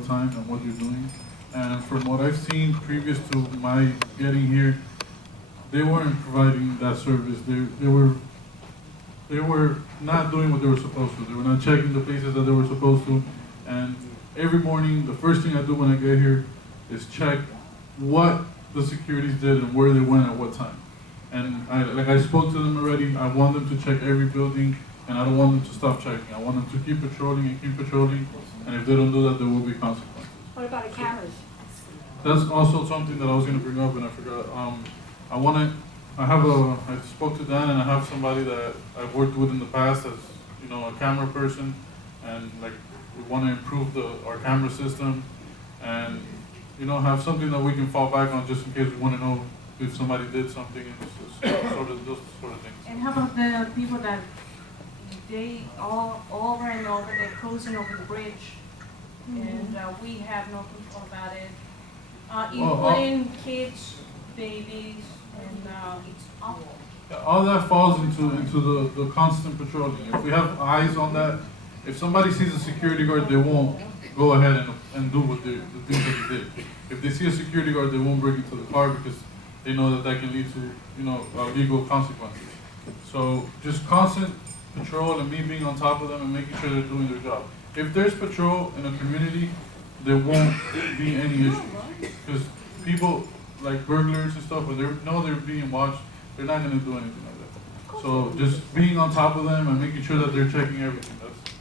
what time and what you're doing. And from what I've seen previous to my getting here, they weren't providing that service. They were not doing what they were supposed to. They were not checking the places that they were supposed to. And every morning, the first thing I do when I get here is check what the securities did and where they went at what time. And I spoke to them already. I want them to check every building, and I don't want them to stop checking. I want them to keep patrolling and keep patrolling. And if they don't do that, there will be consequences. What about the cameras? That's also something that I was going to bring up, and I forgot. I spoke to Dan, and I have somebody that I've worked with in the past as, a camera person, and we want to improve our camera system, and, have something that we can fall back on just in case we want to know if somebody did something, and those sort of things. And how about the people that they all ran over, they're closing over the bridge, and we have no control about it, including kids, babies, and it's awful. All that falls into the constant patrolling. If we have eyes on that, if somebody sees a security guard, they won't go ahead and do the things that they did. If they see a security guard, they won't bring it to the car because they know that can lead to legal consequences. So just constant patrol and me being on top of them and making sure they're doing their job. If there's patrol in a community, there won't be any issues. Because people like burglars and stuff, when they know they're being watched, they're not going to do anything like that. So just being on top of them and making sure that they're checking everything.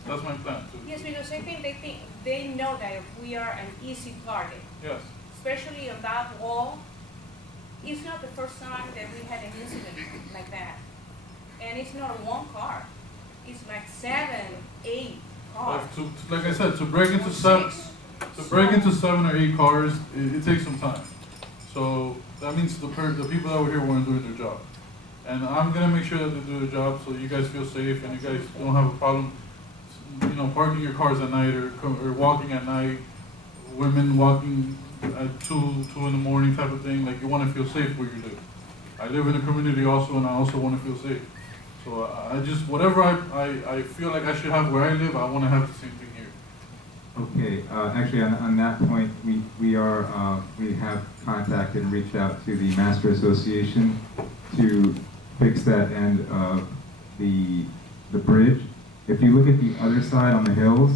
That's my plan too. Yes, because I think they know that if we are an easy target, Yes. especially on that wall, it's not the first time that we had an incident like that. And it's not one car. It's like 7, 8 cars. Like I said, to break into seven or 8 cars, it takes some time. So that means the people that were here weren't doing their job. And I'm gonna make sure that they do their job so you guys feel safe and you guys don't have a problem, parking your cars at night or walking at night, women walking at 2 in the morning type of thing. Like, you want to feel safe where you live. I live in a community also, and I also want to feel safe. So I just, whatever I feel like I should have where I live, I want to have the same thing here. Okay, actually on that point, we have contacted and reached out to the Master Association to fix that end of the bridge. If you look at the other side on the hills,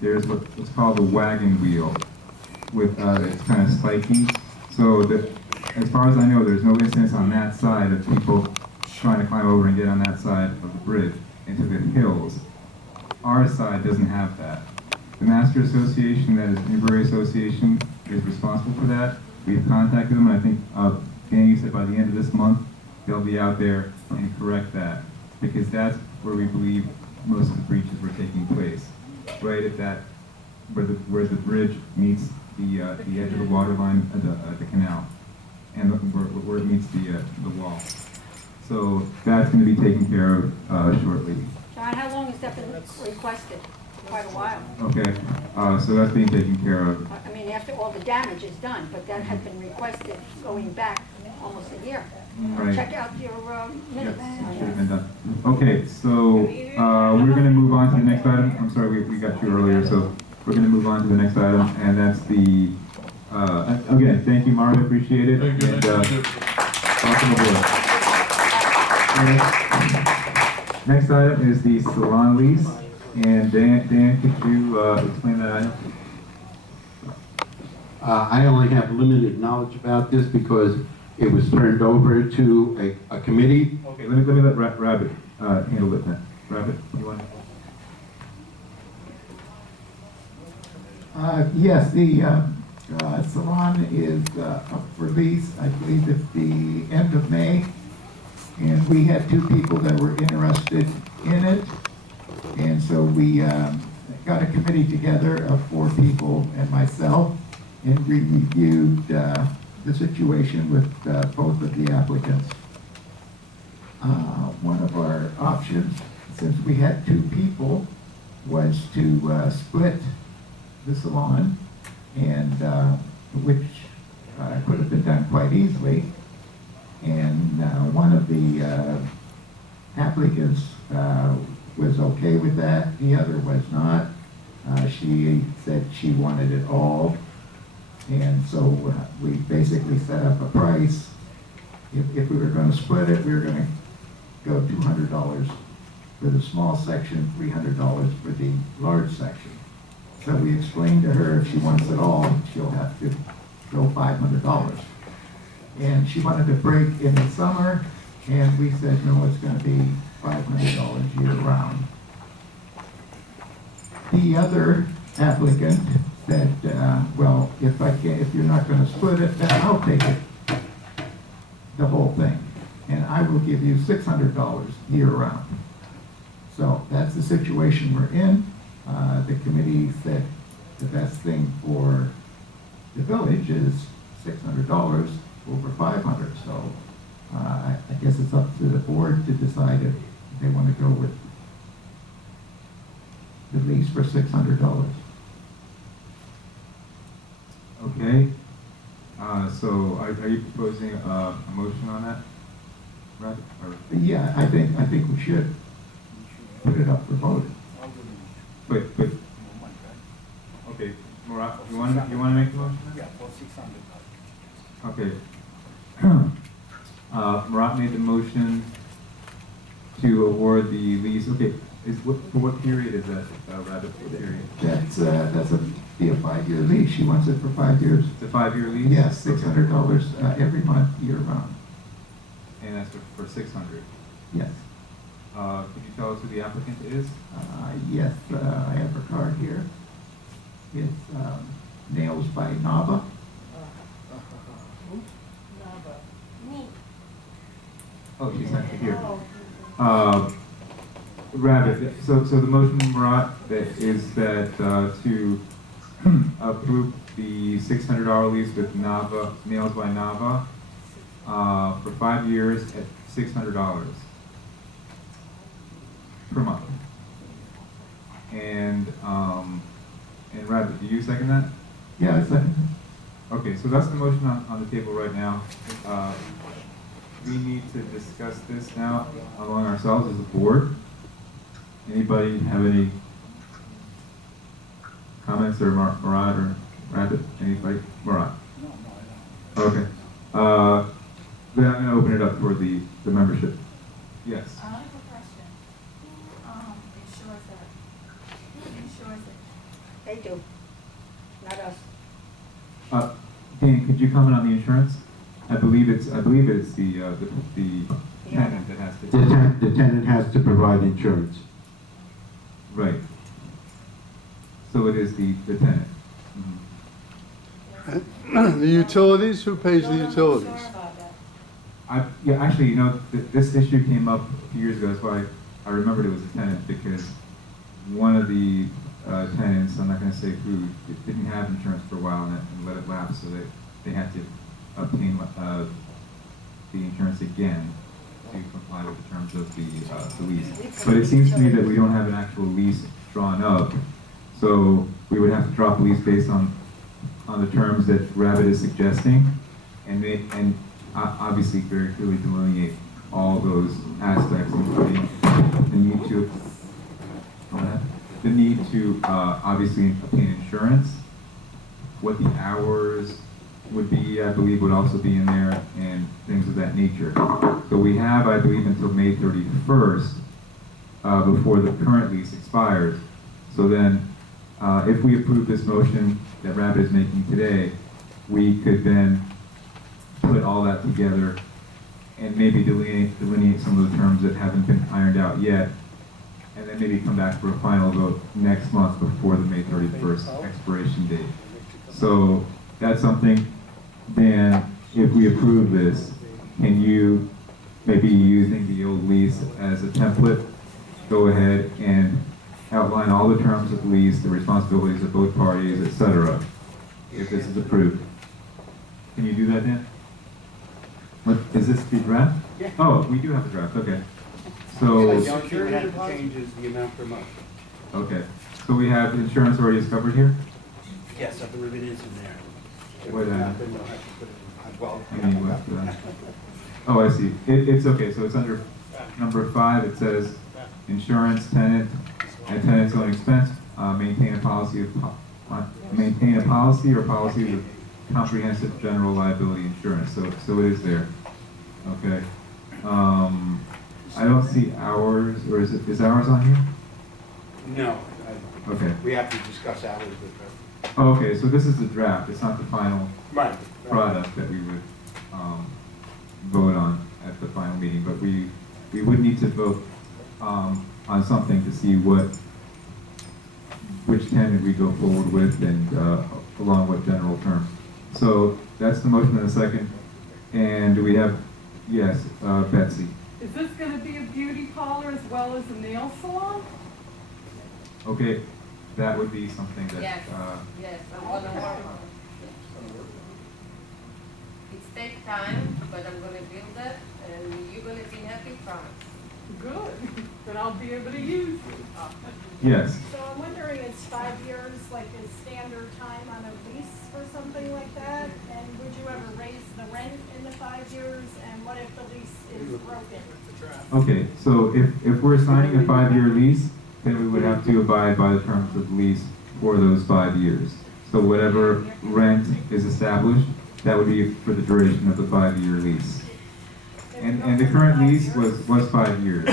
there's what's called the wagon wheel, with it's kind of spiky. So as far as I know, there's no instance on that side of people trying to climb over and get on that side of the bridge into the hills. Our side doesn't have that. The Master Association, that is Newbury Association, is responsible for that. We've contacted them, and I think Danny said by the end of this month, they'll be out there and correct that, because that's where we believe most of the breaches were taking place, right at that, where the bridge meets the edge of the water line at the canal, and where it meets the wall. So that's going to be taken care of shortly. John, how long has that been requested? Quite a while. Okay, so that's being taken care of. I mean, after all the damage is done, but that had been requested going back almost a year. Right. Check out your minutes. Yes, should have been done. Okay, so we're going to move on to the next item. I'm sorry, we got you earlier, so we're going to move on to the next item, and that's the, again, thank you, Marta, appreciate it. Thank you. And welcome aboard. Next item is the salon lease, and Dan, could you explain that item? I only have limited knowledge about this because it was turned over to a committee. Okay, let me let Rabbit handle it then. Rabbit, you want? Yes, the salon is up for lease, I believe at the end of May. And we had 2 people that were interested in it. And so we got a committee together of 4 people and myself, and we reviewed the situation with both of the applicants. One of our options, since we had 2 people, was to split the salon, and which could have been done quite easily. And one of the applicants was okay with that, the other was not. She said she wanted it all, and so we basically set up a price. If we were gonna split it, we were gonna go $200 for the small section, $300 for the large section. So we explained to her if she wants it all, she'll have to go $500. And she wanted to break in the summer, and we said, no, it's gonna be $500 year round. The other applicant said, well, if you're not gonna split it, then I'll take it, the whole thing. And I will give you $600 year round. So that's the situation we're in. The committee said the best thing for the village is $600 over $500. So I guess it's up to the board to decide if they want to go with the lease for $600. Okay, so are you proposing a motion on that? Right? Or, Yeah, I think we should put it up for vote. but, okay, Murat, you want to make the motion? Yeah, for $600. Okay. Murat made the motion to award the lease. Okay, for what period is that, Rabbit, what period? That's be a 5-year lease. She wants it for 5 years. It's a 5-year lease? Yes, $600 every month, year round. And that's for 600. Yes. Could you tell us who the applicant is? Yes, I have her card here. It's Nails by Nava. Me. Oh, she's actually here. Rabbit, so the motion, Murat, that is that to approve the $600 lease with Nava, Nails by Nava, for 5 years at $600 per month. And Rabbit, do you second that? Yeah, it's like, Okay, so that's the motion on the table right now. We need to discuss this now among ourselves as a board. Anybody have any comments, or Murat or Rabbit? Anybody? Murat? No, I don't. Okay. Then I'm gonna open it up for the membership. Yes. I have a question. Insurance that. They do, not us. Dan, could you comment on the insurance? I believe it's the tenant that has to. The tenant has to provide insurance. Right. So it is the tenant. Mhm. The utilities, who pays the No, I'm not utilities? sure about that. Yeah, actually, you know, this issue came up a few years ago. That's why I remembered it was a tenant, because one of the tenants, I'm not going to say who, didn't have insurance for a while and let it lapse, so they had to obtain the insurance again to comply with the terms of the lease. But it seems to me that we don't have an actual lease drawn up, so we would have to drop a lease based on the terms that Rabbit is suggesting, and obviously very clearly delineate all those aspects, including the need to obviously obtain insurance, what the hours would be, I believe would also be in there, and things of that nature. So we have, I believe, until May 31st before the current lease expires. So then, if we approve this motion that Rabbit is making today, we could then put all that together and maybe delineate some of the terms that haven't been ironed out yet, and then maybe come back for a final vote next month before the May 31st expiration date. So that's something. Dan, if we approve this, can you, maybe using the old lease as a template, go ahead and outline all the terms of the lease, the responsibilities of both parties, etc., if this is approved? Can you do that, Dan? Is this the draft? Yeah. Oh, we do have a draft, okay. The So, only thing we have to change is the amount per month. okay. So we have insurance already is covered here? Yes, I believe it is in there. If Where it's that? not, then we'll have to put it in. Well, I mean, what, oh, I see. It's okay, so it's under number 5, it says insurance, tenant, and tenant's own expense. maintain a policy or policies of comprehensive general liability insurance. So it is there. Okay. I don't see ours, or is ours on here? No, Okay. we have to discuss ours with her. Okay, so this is the draft. It's not the final Right. product that we would vote on at the final meeting, but we would need to vote on something to see which tenant we go forward with and along what general terms. So that's the motion and a second. And do we have, yes, Betsy? Is this gonna be a beauty parlor as well as a nail salon? Okay, that would be something that, Yes, yes, I'm gonna work on it. It takes time, but I'm gonna build it, and you're gonna be happy from it. Good, then I'll be able to use it. yes. So I'm wondering, is 5 years like a standard time on a lease or something like that? And would you ever raise the rent in the 5 years? And what if the lease is broken? Okay, so if we're signing a 5-year lease, then we would have to abide by the terms of the lease for those 5 years. So whatever rent is established, that would be for the duration of the 5-year lease. And the current lease was 5 years.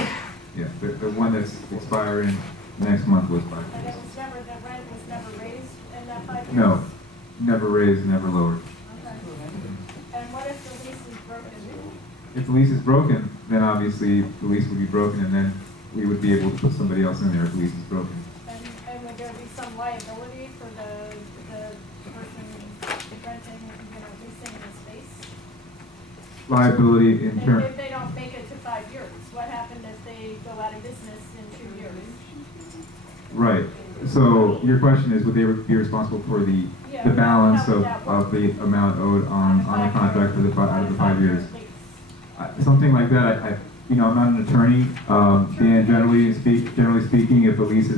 Yeah, the one that's expiring next month was 5 And years. it was never, the rent was never raised in that 5 years? No, never raised, never lowered. Okay. And what if the lease is broken? If the lease is broken, then obviously the lease would be broken, and then we would be able to put somebody else in there if the lease is broken. And would there be some liability for the person renting, leasing the space? Liability in terms. If they don't make it to 5 years, what happened if they go out of business in 2 years? Right. So your question is, would they be responsible for the balance of the amount owed on the contract for out of the 5 years? Something like that. I'm not an attorney. Dan, generally speaking, if a lease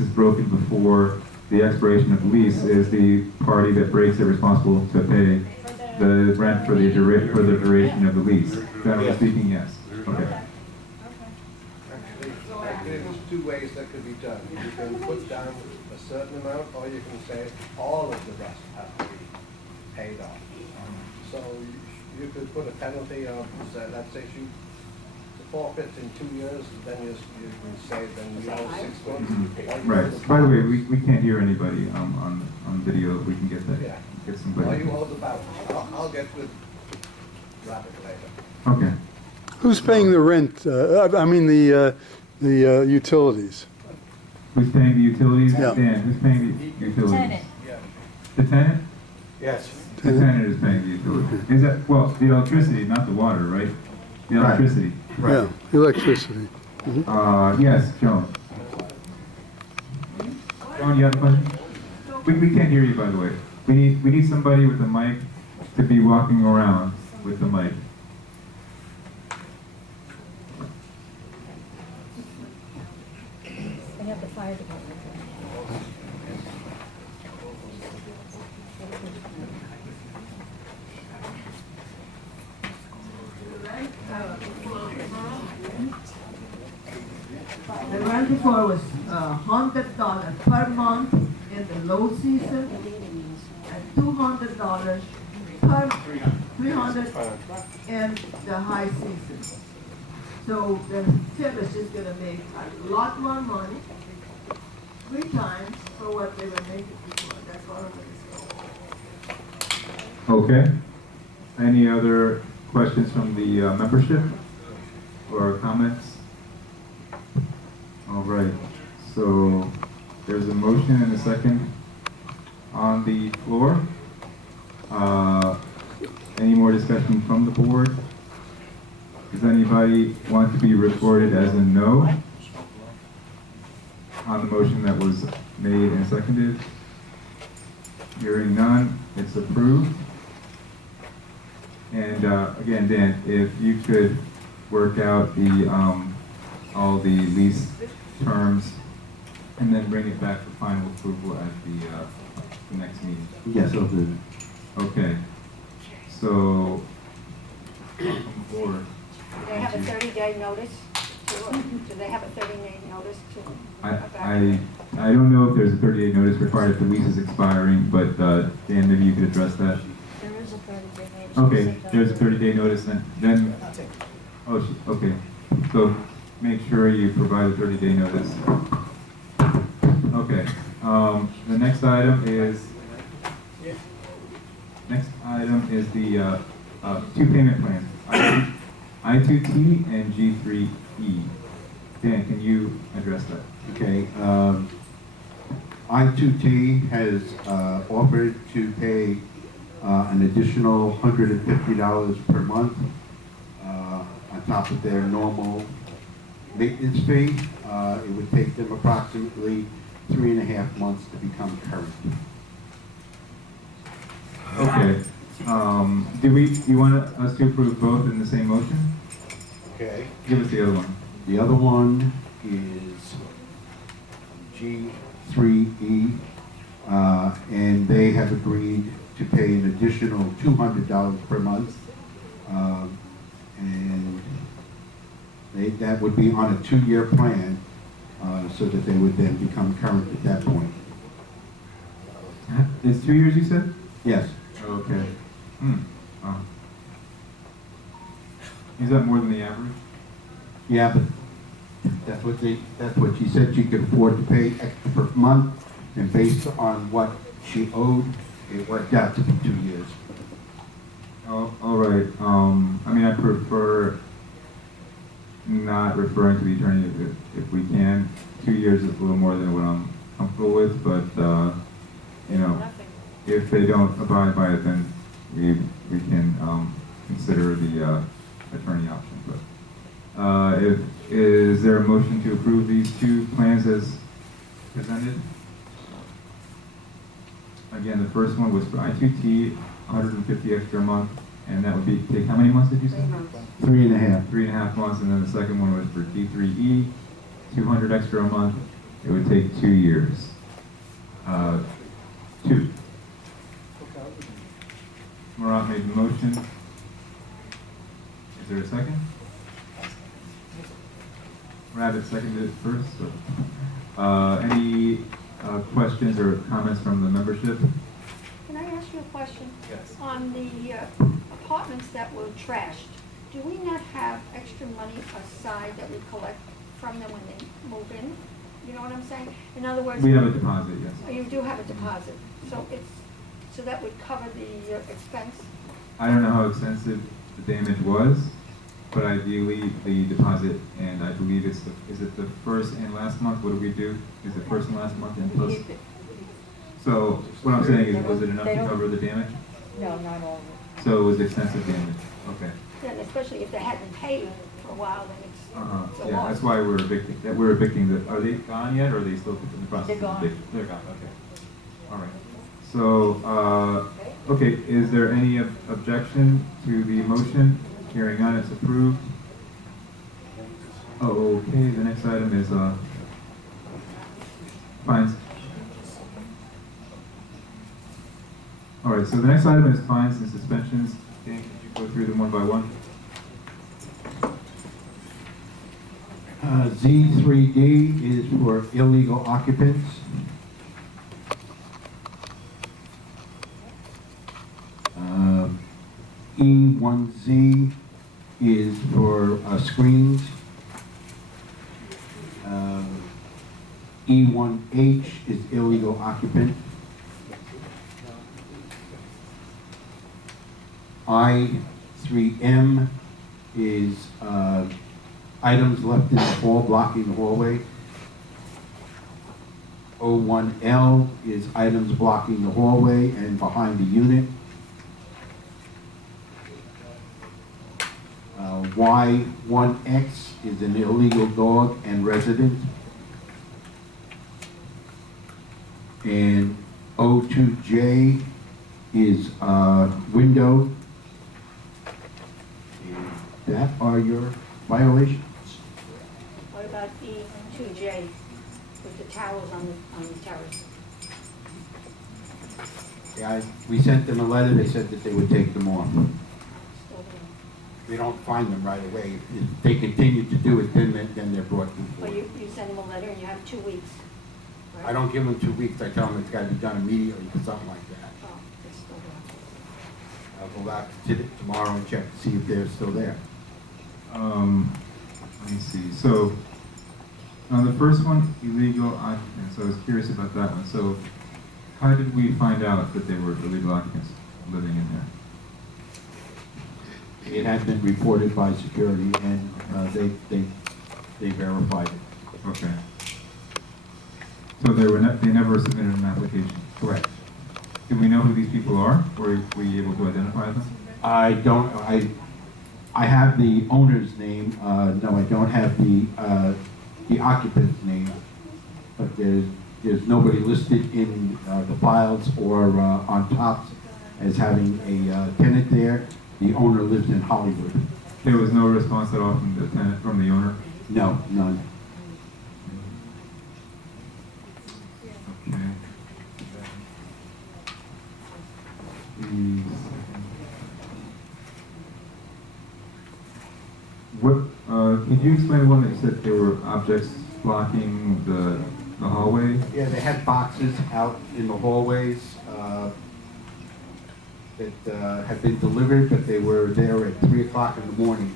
is broken before the expiration of the lease, is the party that breaks it responsible to pay the rent for the duration of the lease? Generally speaking, yes. Okay. Actually, there's 2 ways that could be done. You can put down a certain amount, or you can say all of the rest has to be paid off. So you could put a penalty of, let's say, the forfeits in 2 years, then you can say, then you owe 6 months. Right. By the way, we can't hear anybody on video. If we can get that, Yeah. get Or somebody. you owe the balance. I'll get with Robert later. Okay. Who's paying the rent, the utilities? Who's paying the utilities? Yeah. Dan, who's paying the utilities? Tenant. Yeah. The tenant? Yes. The tenant is paying the utilities. Is that, well, the electricity, not the water, right? The Right. electricity. Yeah, electricity. Yes, Joan. Joan, you have a question? We can't hear you, by the way. We need somebody with a mic to be walking around with the mic. They have the fire department. The rent before was $100 per month in the low season and $200 per, 300 in the high season. So the tip is just gonna make a lot more money, 3 times for what they were making before. That's all I'm gonna say. Okay. Any other questions from the membership or comments? All right. So there's a motion and a second on the floor. Any more discussion from the board? Does anybody want to be recorded as a no on the motion that was made and seconded? Hearing none, it's approved. And again, Dan, if you could work out the all the lease terms and then bring it back for final approval at the next meeting. Yes, I'll do Okay. So, on the board, Do they have a 30-day notice to, do they have a 30-day notice to? I I don't know if there's a 30-day notice required if the lease is expiring, but Dan, maybe you could address that. There is a 30-day notice. Okay, there's a 30-day notice, then, okay, so make sure you provide a 30-day notice. Okay, the next item is the two payment plans, I2T and G3E. Dan, can you address that? Okay, I2T has offered to pay an additional $150 per month on top of their normal maintenance fee. It would take them approximately 3.5 months to become current. Okay, you want us to approve both in the same motion? Okay. Give us the other one. The other one is G3E, and they have agreed to pay an additional $200 per month, and that would be on a 2-year plan, so that they would then become current at that point. It's 2 years, you said? Yes. Okay. Is that more than the average? Yeah, but that's what she said she could afford to pay extra per month, and based on what she owed, it worked out to be 2 years. Oh, all right. I mean, I prefer not referring to the attorney if we can. 2 years is a little more than what I'm comfortable with, but you know, if they don't abide by it, then we can consider the attorney option. But is there a motion to approve these two plans as presented? Again, the first one was for I2T, 150 extra a month, and that would be, take how many months did you say? 3.5. 3.5 months, and then the second one was for G3E, 200 extra a month. It would take 2 years. 2. Marat made the motion. Is there a second? Rabbit seconded it first. So. Any questions or comments from the membership? Can I ask you a question? Yes. On the apartments that were trashed, do we not have extra money aside that we collect from them when they move in? You know what I'm saying? In other words, We have a deposit, yes. oh, you do have a deposit, so that would cover the expense. I don't know how extensive the damage was, but ideally the deposit, and I believe is it the first and last month? What do we do? Is it first and last month and plus? So what I'm saying is, was it enough to cover the damage? No, not all of it. So it was extensive damage. Okay. Yeah, and especially if they hadn't paid for a while, then it's a Yeah, loss. that's why we're evicting the. Are they gone yet, or are they still in the process? They're gone. Of eviction? They're gone. Okay. All right. So, okay, is there any objection to the motion? Hearing none, it's approved. Oh, okay, the next item is, fines. All right, so the next item is fines and suspensions. Dan, could you go through them one by one? Z3D is for illegal occupants. E1Z is for screens. E1H is illegal occupant. I3M is items left in the hall blocking the hallway. O1L is items blocking the hallway and behind the unit. Y1X is an illegal dog and resident. And O2J is window. And that are your violations. What about E2J with the towers on the terrace? Yeah, we sent them a letter, they said that they would take them off. We don't find them right away. If they continue to do it, then they're brought to Well, court. you send them a letter and you have 2 weeks. I don't give them 2 weeks, I tell them it's gotta be done immediately for something like that. Oh, it's still there. I'll go back tomorrow and check to see if they're still there. Let me see. So, on the first one, illegal occupants, I was curious about that one. So, how did we find out that they were illegal occupants living in there? It had been reported by security and they verified it. Okay. So they never submitted an application? Correct. Do we know who these people are? Were we able to identify them? I don't, I have the owner's name, no, I don't have the occupant's name, but there's nobody listed in the files or on tops as having a tenant there. The owner lives in Hollywood. There was no response at all from the tenant, from the owner? No, none. Okay. Could you explain one that you said there were objects blocking the hallway? Yeah, they had boxes out in the hallways that had been delivered, but they were there at 3 o'clock in the morning.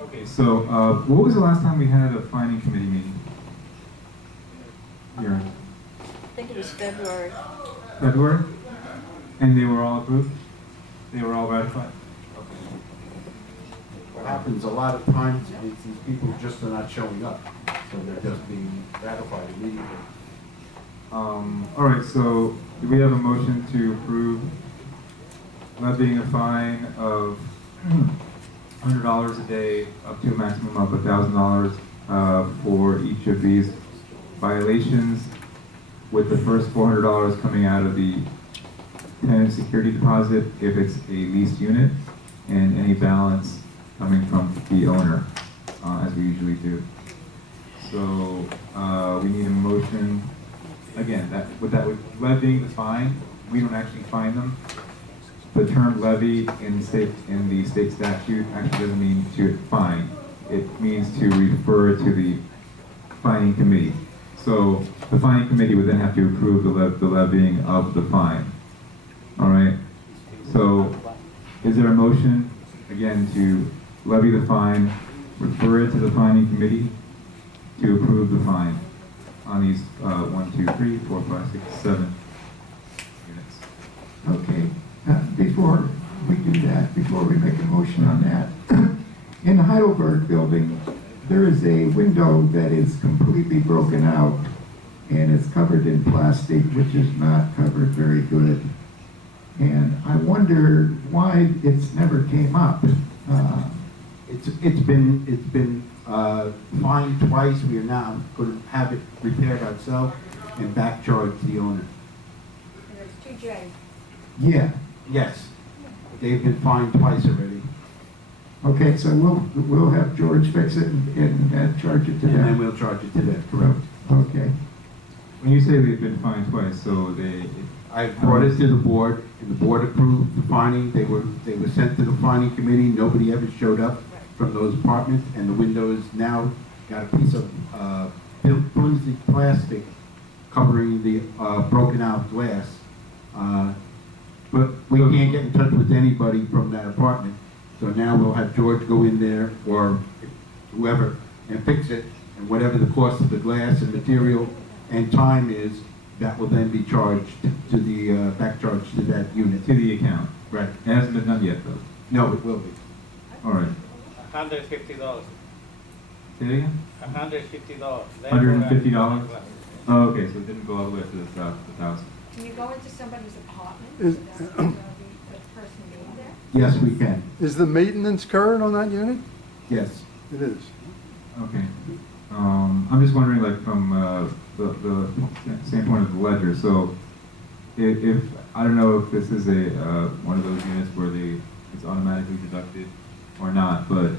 Okay, so what was the last time we had a fining committee meeting? Here. I think it was February. February? And they were all approved? They were all ratified? What happens a lot of times is these people just are not showing up, so they're just being ratified immediately. All right, so do we have a motion to approve levying a fine of $100 a day up to a maximum of $1,000 for each of these violations, with the first $400 coming out of the tenant security deposit if it's a leased unit, and any balance coming from the owner, as we usually do. So we need a motion. Again, with levying the fine, we don't actually fine them. The term levy in the state statute actually doesn't mean to fine. It means to refer to the fining committee. So the fining committee would then have to approve the levying of the fine. All right. So is there a motion again to levy the fine, refer it to the fining committee to approve the fine on these 1, 2, 3, 4, 5, 6, 7 units? Okay, before we do that, before we make a motion on that, in the Heidelberg building, there is a window that is completely broken out, and it's covered in plastic, which is not covered very good. And I wonder why it's never came up. It's been fined twice. We are now going to have it repaired ourselves and back charge the owner. And it's 2J. Yeah, Yes, they've been fined twice already. okay, so we'll have George fix it and charge it to And then them. we'll charge it to them, correct? Okay, When you say they've been fined twice, so I brought it to the board, and the board approved the fining. They were sent to the fining committee. Nobody ever showed up from those apartments, and the windows now got a piece of flimsy plastic covering the broken out glass. But we can't get in touch with anybody from that apartment. So now we'll have George go in there, or whoever, and fix it. And whatever the cost of the glass and material and time is, that will then be charged to the, back charged to that unit. to the account. Right. It hasn't been done yet, though. No, it will be. All right. $150. Say it again? $150. $150? Oh, okay, so it didn't go all the way up to the 1,000. Can you go into somebody's apartment? Is- That's the person being there? Yes, we can. Is the maintenance current on that unit? Yes. It is. Okay. I'm just wondering, like, from the standpoint of the ledger, so if I don't know if this is a one of those units where it's automatically deducted or not, but